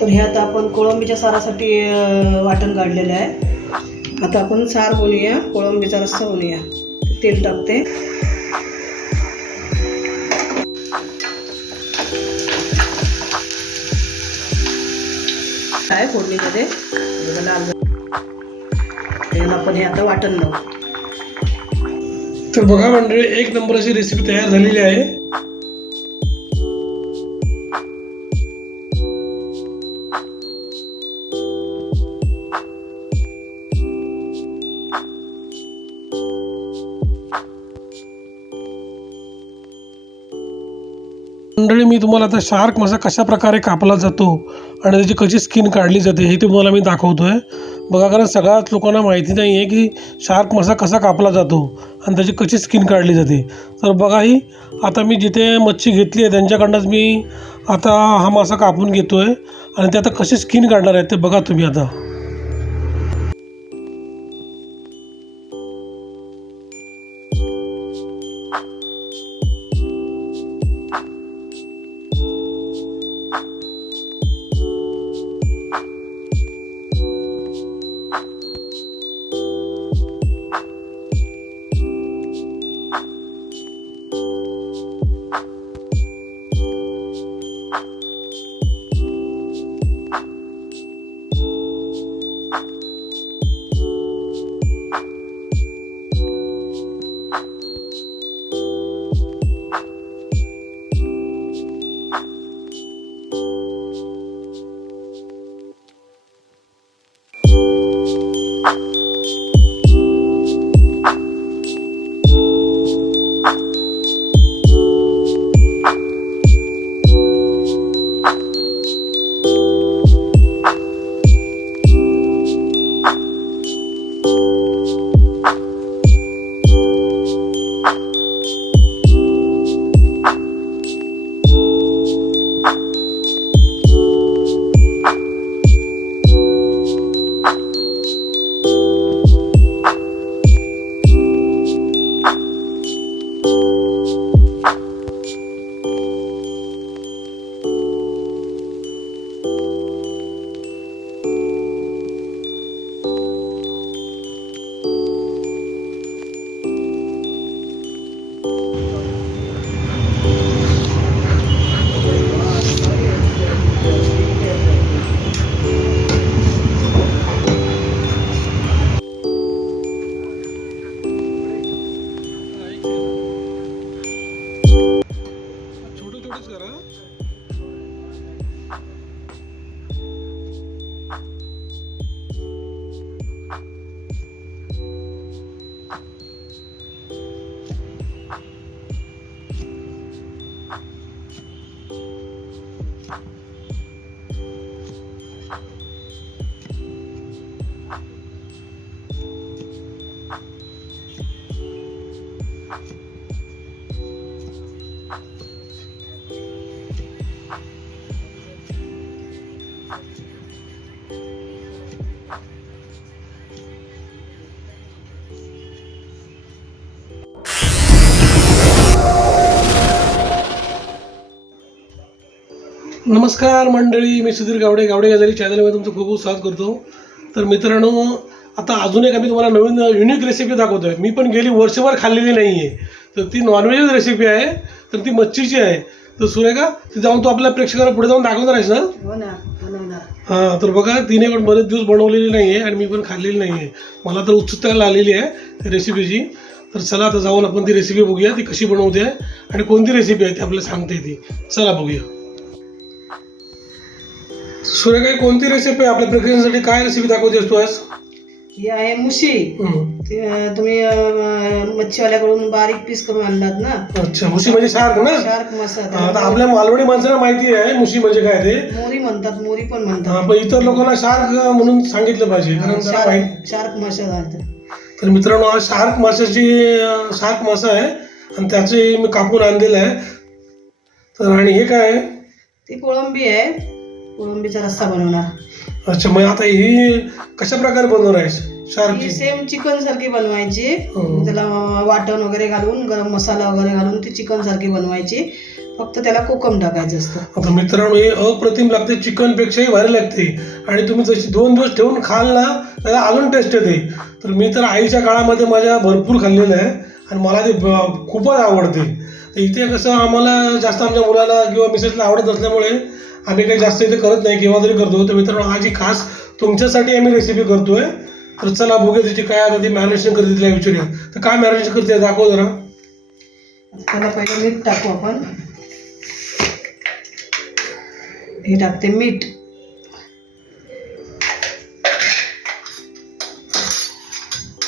तर हे आता आपण कोळंबीच्या सारासाठी वाटण काढलेलं आहे. आता आपण सार बनवूया, कोळंबीचा रस्सा बनवूया. तेल टाकते. काय फोडणीमध्ये लाल तेल आपण हे आता वाटण लावू. तर बघा मंडळी, एक नंबर अशी रेसिपी तयार झालेली आहे. मंडळी, मी तुम्हाला आता शार्क मासा कशा प्रकारे कापला जातो आणि त्याची कशी स्किन काढली जाते हे तुम्हाला मी दाखवतोय. बघा, कारण सगळ्याच लोकांना माहिती नाही आहे की शार्क मासा कसा कापला जातो आणि त्याची कशी स्किन काढली जाते. तर बघा, ही आता मी जिथे मच्छी घेतली आहे त्यांच्याकडनंच मी आता हा मासा कापून घेतो आहे आणि ते आता कशी स्किन काढणार आहे ते बघा तुम्ही आता. नमस्कार मंडळी, मी सुधीर गावडे, गावडे गजाली चॅनलमध्ये तुमचं खूप खूप स्वागत करतो. तर मित्रांनो, आता अजून एक आम्ही तुम्हाला नवीन युनिक रेसिपी दाखवतो आहे. मी पण गेली वर्षभर खाल्लेली नाही आहे. तर ती नॉनव्हेज रेसिपी आहे, तर ती मच्छीची आहे. तर सुरेखा, ती जाऊन तू आपल्या प्रेक्षकांना पुढे जाऊन दाखवणार आहेस ना? हो ना, बनवणार. हां, तर बघा, तिने पण बरेच दिवस बनवलेली नाही आहे आणि मी पण खाल्लेली नाही आहे. मला तर उत्सुकता आलेली आहे रेसिपीची. तर चला आता जाऊन आपण ती रेसिपी बघूया, ती कशी बनवते आणि कोणती रेसिपी आहे ती आपल्याला सांगते ती. चला बघूया. सुरेखा, कोणती रेसिपी आपल्या प्रेक्षकांसाठी काय रेसिपी दाखवतेस तू आज? ही आहे मुशी. तुम्ही मच्छीवाल्याकडून बारीक पीस करून आणलात ना. अच्छा, मुशी म्हणजे शार्क ना? शार्क मसाला. आता आपल्या मालवणी माणसांना माहिती आहे मुशी म्हणजे काय ते. मोरी म्हणतात, मोरी पण म्हणतात. पण इतर लोकांना शार्क म्हणून सांगितलं पाहिजे, कारण शार्क मसाला. तर मित्रांनो, हा शार्क मासा आहे आणि त्याचे मी कापून आणलेलं आहे. तर आणि हे काय आहे? ती कोळंबी आहे. कोळंबीचा रस्सा बनवणार. अच्छा, मग आता ही कशा प्रकारे बनवणार आहेस शार्कची? ही सेम चिकन सारखी बनवायची. त्याला वाटण वगैरे घालून, गरम मसाला वगैरे घालून ती चिकन सारखी बनवायची. फक्त त्याला कोकम टाकायचं असतं. आता मित्रांनो, हे अप्रतिम लागते, चिकन पेक्षाही भारी लागते. आणि तुम्ही जशी 2 दिवस ठेवून खाल ना, त्याला अजून टेस्ट येते. तर मी तर आईच्या काळामध्ये माझ्या भरपूर खाल्लेलं आहे आणि मला ते खूपच आवडते. तर इथे कसं आम्हाला जास्त आमच्या मुलाला किंवा मिसेसला आवडत नसल्यामुळे आम्ही काही जास्त इथे करत नाही, केव्हा तरी करतो. तर मित्रांनो, आज ही खास तुमच्यासाठी आम्ही रेसिपी करतोय. तर चला बघूया त्याची काय आता ती मॅरिनेशन करते तिला विचारूया. तर काय मॅरिनेशन करते दाखव जरा. त्याला पहिले मीठ टाकू आपण. हे टाकते मीठ.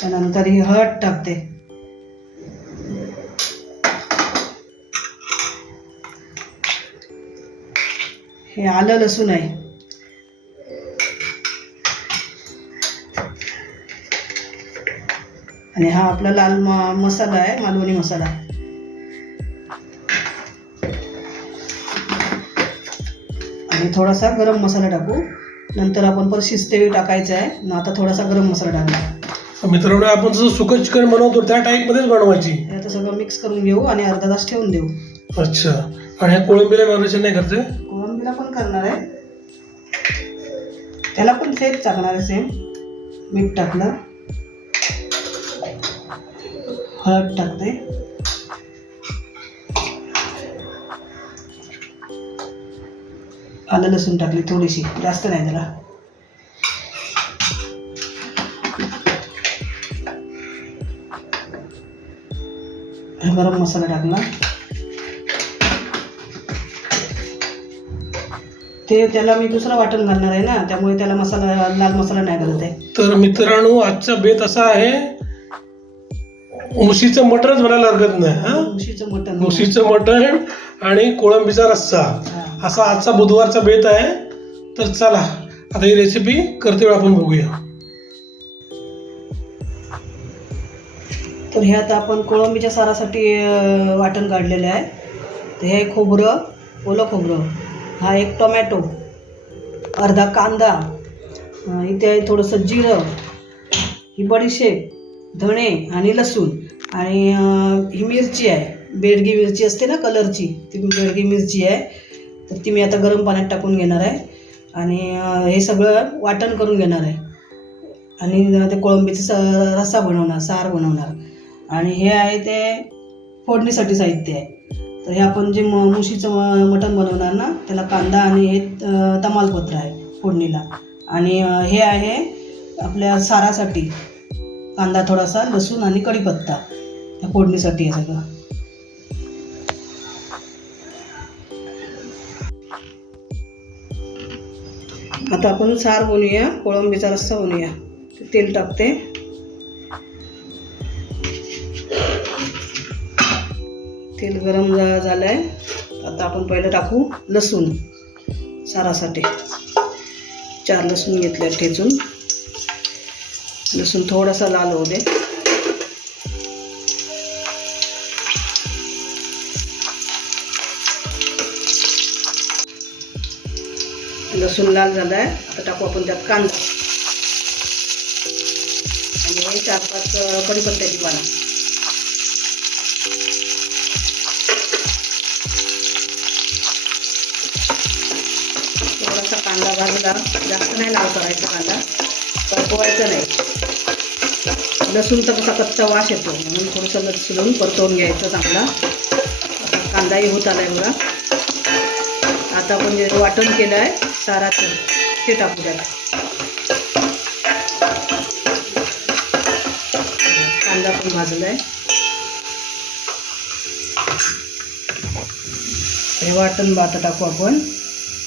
त्यानंतर ही हळद टाकते. हे आलं लसूण आहे. आणि हा आपला लाल मसाला आहे, मालवणी मसाला. आणि थोडासा गरम मसाला टाकू. नंतर आपण परत शिजते टाकायचं आहे. मग आता थोडासा गरम मसाला टाकला. मित्रांनो, आपण जसं सुकं चिकन बनवतो त्या टाईपमध्येच बनवायची. आता सगळं मिक्स करून घेऊ आणि अर्धा तास ठेवून देऊ. अच्छा, आणि ह्या कोळंबीला मॅरिनेशन नाही करते? कोळंबीला पण करणार आहे. त्याला पण तेच टाकणार आहे, सेम. मीठ टाकलं, हळद टाकते, आलं लसूण टाकली थोडीशी, जास्त नाही त्याला. गरम मसाला टाकला. ते त्याला मी दुसरं वाटण घालणार आहे ना, त्यामुळे त्याला मसाला, लाल मसाला नाही घालत आहे. तर मित्रांनो, आजचा बेत असा आहे, म्हशीचं मटणच म्हणायला हरकत नाही. हा, म्हशीचं मटण आणि कोळंबीचा रस्सा, असा आजचा बुधवारचा बेत आहे. तर चला आता ही रेसिपी करते वेळ आपण बघूया. तर हे आता आपण कोळंबीच्या सारासाठी वाटण काढलेलं आहे. तर हे खोबरं, ओलं खोबरं, हा एक टोमॅटो, अर्धा कांदा, इथे आहे थोडंसं जिरं, ही बडीशेप, धणे आणि लसूण, आणि ही मिरची आहे, बेडगी मिरची असते ना कलरची, ती बेडगी मिरची आहे. तर ती मी आता गरम पाण्यात टाकून घेणार आहे. आणि हे सगळं वाटण करून घेणार आहे. आणि ते कोळंबीचा रस्सा बनवणार, सार बनवणार. आणि हे आहे ते फोडणीसाठी साहित्य आहे. तर हे आपण जे म्हशीचं मटण बनवणार ना, त्याला कांदा आणि हे तमालपत्र आहे फोडणीला. आणि हे आहे आपल्या सारासाठी कांदा, थोडासा लसूण आणि कढीपत्ता, या फोडणीसाठी आहे सगळं. आता आपण सार बनवूया, कोळंबीचा रस्सा बनवूया. तेल टाकते. तेल गरम झालं आहे. आता आपण पहिलं टाकू लसूण. सारासाठी 4 लसूण घेतले ठेचून. लसूण थोडासा लाल होऊ दे. लसूण लाल झाला आहे. आता टाकू आपण त्यात कांदा आणि 4-5 कढीपत्त्याची पानं. थोडासा कांदा भाजला, जास्त नाही लाल करायचा कांदा, परतवायचा नाही. लसूण तर कसा कच्चा वास येतो, म्हणून थोडंसं लसूण परतवून घ्यायचं चांगला. कांदाही होत आला आहे बघा. आता आपण जे वाटण केलं आहे साराचं, ते टाकू द्या. कांदा पण भाजला आहे. हे वाटण आता टाकू आपण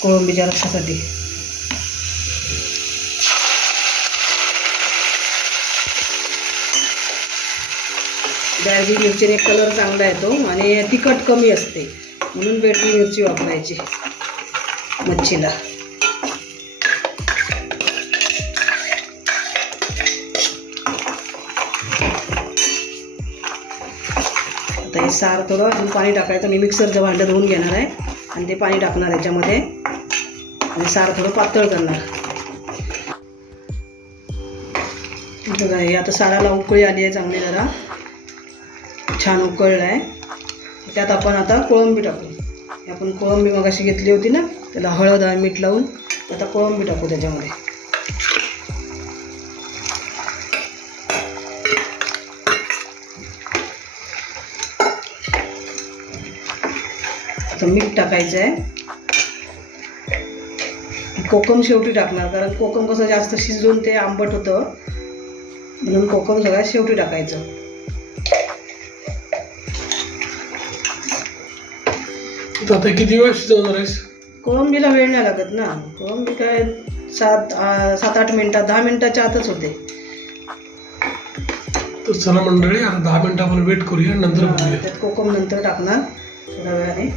कोळंबीच्या रस्स्यासाठी. बेडगी मिरचीने कलर चांगला येतो आणि तिखट कमी असते, म्हणून बेडगी मिरची वापरायची मच्छीला. आता हे सार थोडं आणि पाणी टाकायचं. मी मिक्सरचं भांडं धुवून घेणार आहे आणि ते पाणी टाकणार याच्यामध्ये आणि सार थोडं पातळ करणार. बघा हे आता साराला उकळी आली आहे चांगली, जरा छान उकळलं आहे. त्यात आपण आता कोळंबी टाकू. आपण कोळंबी मगाशी घेतली होती ना, त्याला हळद आणि मीठ लावून आता कोळंबी टाकू त्याच्यामध्ये. आता मीठ टाकायचं आहे. कोकम शेवटी टाकणार, कारण कोकम कसं जास्त शिजवून ते आंबट होतं, म्हणून कोकम सगळ्यात शेवटी टाकायचं. आता किती वेळ शिजवणार आहेस? कोळंबीला वेळ नाही लागत ना. कोळंबी काय 7-8 मिनटात, 10 मिनटाच्या आतच होते. तर चला मंडळी, आता 10 मिनिटं आपण वेट करूया, नंतर बघूया. त्यात कोकम नंतर टाकणार थोड्या वेळाने.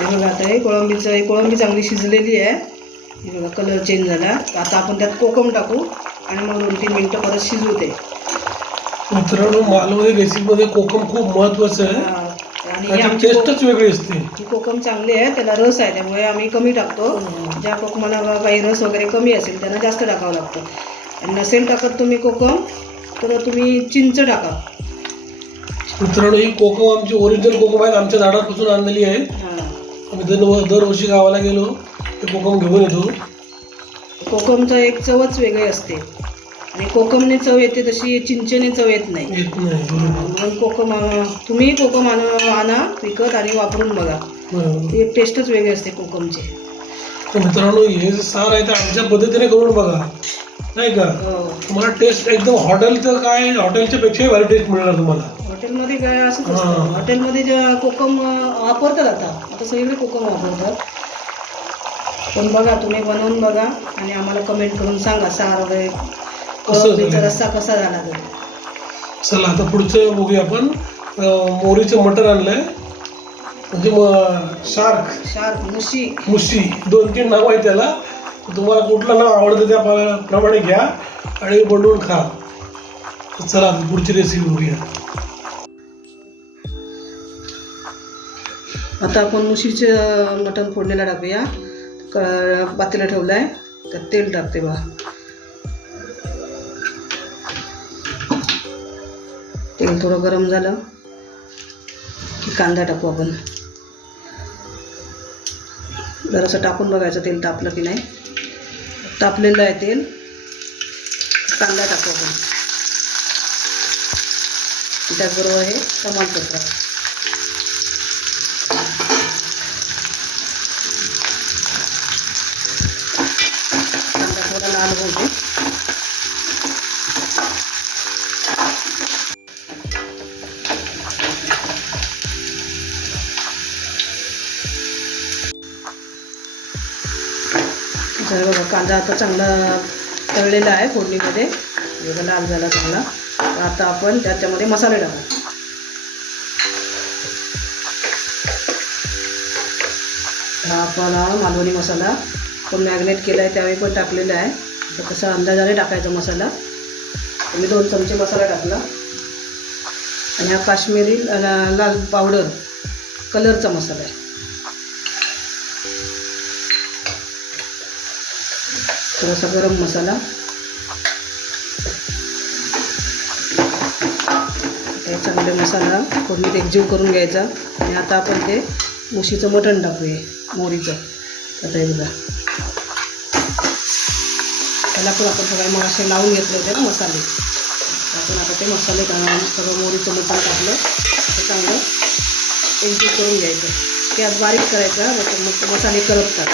हे बघा आता हे कोळंबी चांगली शिजलेली आहे. हे बघा कलर चेंज झाला. आता आपण त्यात कोकम टाकू आणि मग 2-3 मिनटं परत शिजवू ते. मित्रांनो, मालवणी रेसिपीमध्ये कोकम खूप महत्त्वाचं आहे आणि त्याची टेस्टच वेगळी असते. ही कोकम चांगली आहे, त्याला रस आहे, त्यामुळे आम्ही कमी टाकतो. ज्या कोकमाला काही रस वगैरे कमी असेल त्यांना जास्त टाकावं लागतं. आणि नसेल टाकत तुम्ही कोकम, तर तुम्ही चिंच टाका. मित्रांनो, ही कोकम आमची ओरिजिनल कोकम आहेत, आमच्या झाडापासून आणलेली आहे. आम्ही दरवर्षी गावाला गेलो ते कोकम घेऊन येतो. कोकमचं एक चवच वेगळी असते आणि कोकमने चव येते तशी चिंचेने चव येत नाही. म्हणून तुम्ही कोकम आणा विकत आणि वापरून बघा, एक टेस्टच वेगळी असते कोकमची. मित्रांनो, हे जे सार आहे ते आमच्या पद्धतीने करून बघा, नाही का? तुम्हाला टेस्ट एकदम हॉटेलचं काय, हॉटेलच्या पेक्षाही भारी टेस्ट मिळणार तुम्हाला. हॉटेलमध्ये काय असंच असतं, हॉटेलमध्ये ज्या कोकम वापरतात आता सगळीकडे कोकम वापरतात. पण बघा, तुम्ही बनवून बघा आणि आम्हाला कमेंट करून सांगा सार वगैरे कोळंबीचा रस्सा कसा झाला तर. चला आता पुढचं बघूया आपण. मोरीचं मटण आणलंय, म्हणजे शार्क मुशी 2-3 नाव आहे त्याला. तुम्हाला कुठलं नाव आवडतं त्याप्रमाणे घ्या आणि बनवून खा. चला पुढची रेसिपी बघूया. आता आपण मुशीचे मटण फोडणीला टाकूया. पातेला ठेवलं आहे, त्यात तेल टाकते बघा. तेल थोडं गरम झालं की कांदा टाकू आपण. जरासं टाकून बघायचं तेल तापलं की नाही. तापलेलं आहे तेल, कांदा टाकू आपण. त्याचबरोबर हे तमालपत्र. कांदा थोडा लाल होऊ दे. तर बघा कांदा आता चांगला तळलेला आहे फोडणीमध्ये, बघा लाल झाला चांगला. आता आपण त्याच्यामध्ये मसाले टाकू. हा आपण मालवणी मसाला आपण मॅग्नेट केला आहे त्यावेळी पण टाकलेला आहे. तर कसा अंदाजाने टाकायचा मसाला. मी 2 चमचे मसाला टाकला. आणि हा काश्मीरी लाल पावडर कलरचा मसाला आहे. थोडासा गरम मसाला. हे चांगले मसाला फोडणीत एकजीव करून घ्यायचा. आणि आता आपण ते मुशीचं मटण टाकूया, मोरीचं. आता हे बघा, त्याला पण आपण सगळं मग असे लावून घेतले होते ना मसाले. आपण आता ते मसाले सगळं मोरीचं मटण टाकलं, ते चांगलं एकजीव करून घ्यायचं. ते आज बारीक करायचं, मग मसाले करपतात.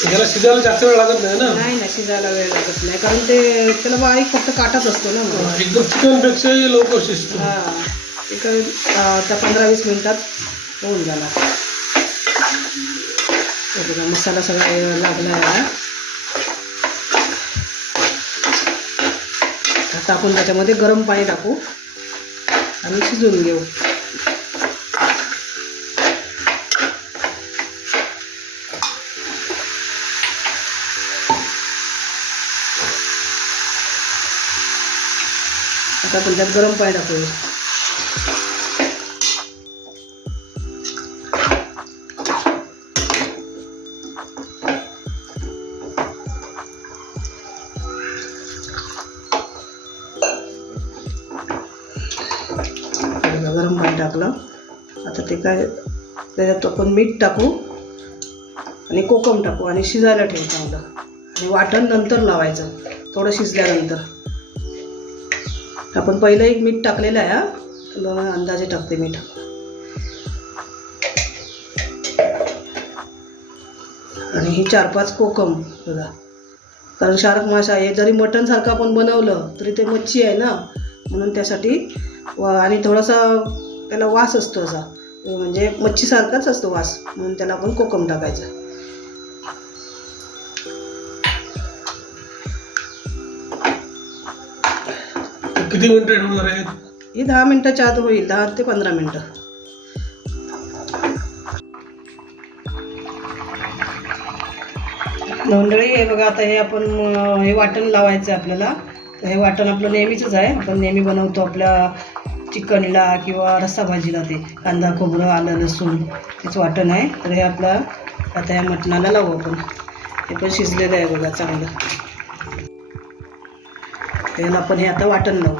त्याला शिजायला जास्त वेळ लागत नाही ना? नाही, शिजायला वेळ लागत नाही, कारण ते त्याला बारीक फक्त काटाच असतो ना. एकदम चिकनपेक्षाही लवकर शिजतो. ते काय त्या 15-20 मिनिटात होऊन झाला. बघा मसाला सगळा लागला आहे. आता आपण त्याच्यामध्ये गरम पाणी टाकू आणि शिजवून घेऊ. आता आता आपण त्यात गरम पाणी टाकूया. गरम पाणी टाकलं. आता ते काय त्याच्यात आपण मीठ टाकू आणि कोकम टाकू आणि शिजायला ठेवू चांगलं. आणि वाटण नंतर लावायचं थोडं शिजल्यानंतर. आपण पहिलं एक मीठ टाकलेलं आहे. हा अंदाजे टाकते मीठ. आणि ही 4-5 कोकम बघा, कारण शार्क मासा आहे. जरी मटणसारखं आपण बनवलं तरी ते मच्छी आहे ना, म्हणून त्यासाठी आणि थोडासा त्याला वास असतो असा, म्हणजे मच्छीसारखाच असतो वास, म्हणून त्याला आपण कोकम टाकायचं. किती मिनिटं ठेवणार आहेत? ही 10 मिनिटाच्या आत होईल. 10 ते 15 मिनिटं. मंडळी हे बघा, आता हे आपण हे वाटण लावायचं आहे आपल्याला. तर हे वाटण आपलं नेहमीचंच आहे. आपण नेहमी बनवतो आपल्या चिकनला किंवा रस्सा भाजीला. ते कांदा, खोबरं, आलं, लसूण हेच वाटण आहे. तर हे आपलं आता या मटणाला लावू आपण. हे पण शिजलेलं आहे बघा चांगलं. याला आपण हे आता वाटण लावू.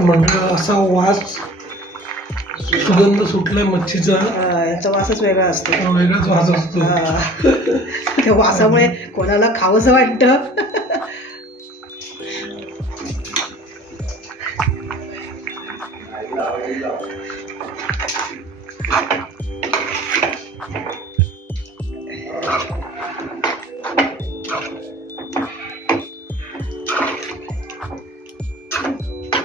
म्हणजे असा वास, सुगंध सुटलाय मच्छीचा. याचा वासच वेगळा असतो. वेगळाच वास असतो. त्या वासामुळे कोणाला खावंसं वाटतं.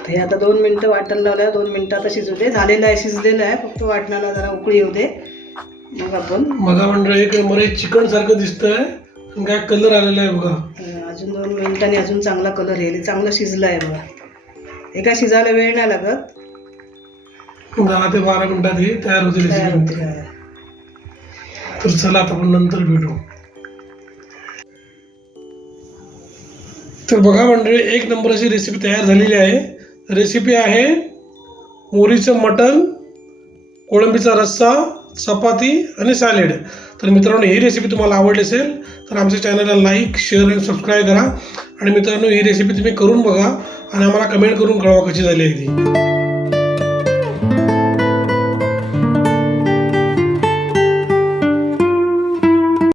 हे आता 2 मिनटं वाटण लावलं. 2 मिनटं आता शिजू दे. झालेलं आहे, शिजलेलं आहे. फक्त वाटणाला जरा उकळी येऊ दे, मग आपण बघा. म्हणजे एक मला चिकन सारखं दिसतंय. आणि काय कलर आलेला आहे बघा. अजून 2 मिनिटांनी अजून चांगला कलर येईल. चांगलं शिजलं आहे बघा. हे काय शिजायला वेळ नाही लागत. 10 ते 12 मिनिटात ही तयार होते रेसिपी. तर चला आता आपण नंतर भेटू. तर बघा मंडळी, एक नंबर अशी रेसिपी तयार झालेली आहे. रेसिपी आहे मोरीचं मटण, कोळंबीचा रस्सा, चपाती आणि सॅलेड. तर मित्रांनो, ही रेसिपी तुम्हाला आवडली असेल तर आमच्या चॅनलला लाईक, शेअर आणि सबस्क्राईब करा. आणि मित्रांनो, ही रेसिपी तुम्ही करून बघा आणि आम्हाला कमेंट करून कळवा कशी झाली आहे ती.